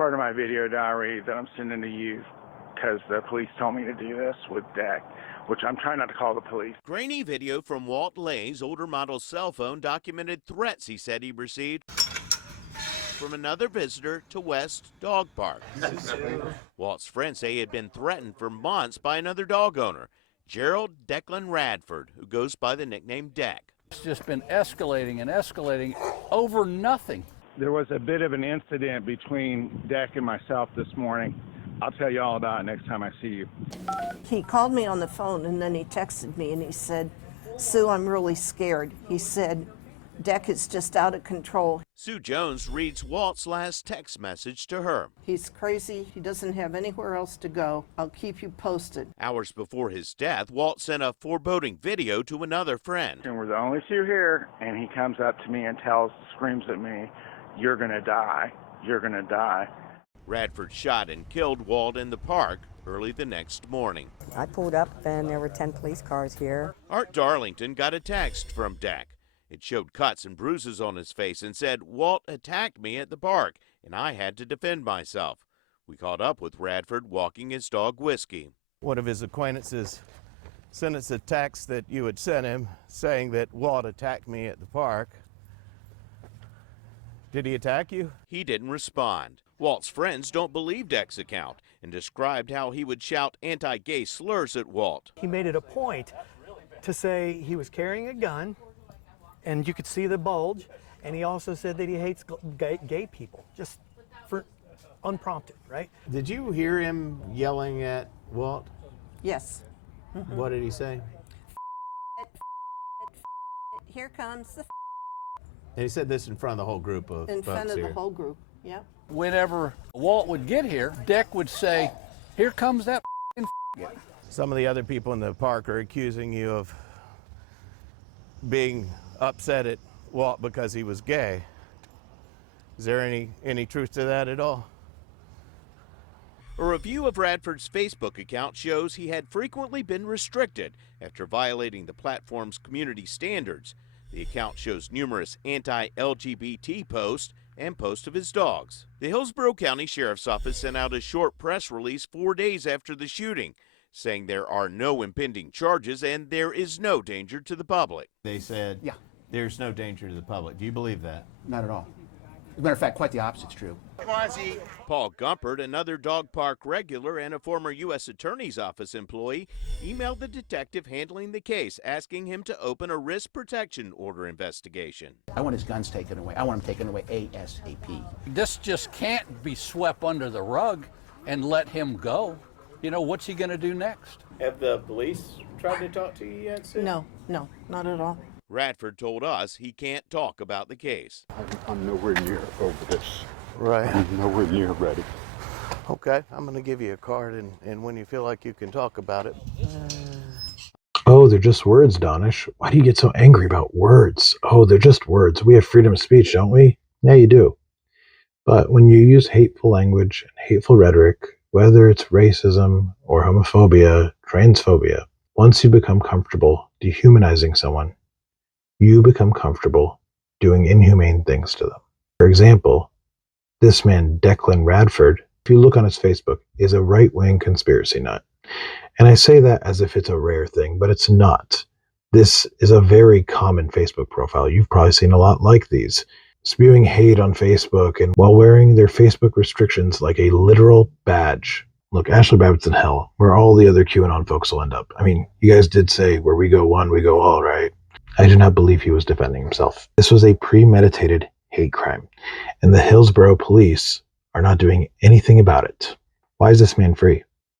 part of my video diary that I'm sending to you because the police told me to do this with Deck, which I'm trying not to call the police. Grainy video from Walt Lays' older model's cell phone documented threats he said he received from another visitor to West Dog Park. Walt's friends say he had been threatened for months by another dog owner, Gerald Declan Radford, who goes by the nickname Deck. It's just been escalating and escalating over nothing. There was a bit of an incident between Deck and myself this morning. I'll tell you all about it next time I see you. He called me on the phone and then he texted me and he said, "Sue, I'm really scared." He said, "Deck is just out of control." Sue Jones reads Walt's last text message to her. "He's crazy. He doesn't have anywhere else to go. I'll keep you posted." Hours before his death, Walt sent a foreboding video to another friend. And we're the only two here, and he comes up to me and screams at me, "You're gonna die. You're gonna die." Radford shot and killed Walt in the park early the next morning. I pulled up and there were 10 police cars here. Art Darlington got a text from Deck. It showed cuts and bruises on his face and said, "Walt attacked me at the park and I had to defend myself." We caught up with Radford walking his dog Whiskey. One of his acquaintances sent us a text that you had sent him saying that Walt attacked me at the park. Did he attack you? He didn't respond. Walt's friends don't believe Deck's account and described how he would shout anti-gay slurs at Walt. He made it a point to say he was carrying a gun, and you could see the bulge, and he also said that he hates gay people, just for unprompted, right? Did you hear him yelling at Walt? Yes. What did he say? Here comes the And he said this in front of the whole group of in folks front of here. the whole group. Yep. Whenever Walt would get here, Deck would say, "Here comes that again." Some of the other people in the park are accusing you of being upset at Walt because he was gay. Is there any truth to that at all? A review of Radford's Facebook account shows he had frequently been restricted after violating the platform's community standards. The account shows numerous anti-LGBT posts and posts of his dogs. The Hillsborough County Sheriff's Office sent out a short press release 4 days after the shooting, saying there are no impending charges and there is no danger to the public. They said, Yeah. There's no danger to the public. Do you believe that? Not at all. As a matter of fact, quite the opposite's true. Paul Gumpert, another dog park regular and a former U.S. Attorney's Office employee, emailed the detective handling the case, asking him to open a risk protection order investigation. I want his guns taken away. I want them taken away ASAP. This just can't be swept under the rug and let him go. You know, what's he going to do next? Have the police tried to talk to you yet, Sue? No, not at all. Radford told us he can't talk about the case. I'm nowhere near over this. Right. I'm nowhere near ready. Okay, I'm going to give you a card, and when you feel like you can talk about it. Oh, they're just words, Donish. Why do you get so angry about words? Oh, they're just words. We have freedom of speech, don't we? Yeah, you do. But when you use hateful language and hateful rhetoric, whether it's racism or homophobia, transphobia, once you become comfortable dehumanizing someone, you become comfortable doing inhumane things to them. For example, this man, Declan Radford, if you look on his Facebook, is a right-wing conspiracy nut. And I say that as if it's a rare thing, but it's not. This is a very common Facebook profile. You've probably seen a lot like these. Spewing hate on Facebook and while wearing their Facebook restrictions like a literal badge. Look, Ashley Babbitt's in hell, where all the other QAnon folks will end up. I mean, you guys did say, where we go one, we go all, right? I do not believe he was defending himself. This was a premeditated hate crime, and the Hillsborough police are not doing anything about it. Why is this man free?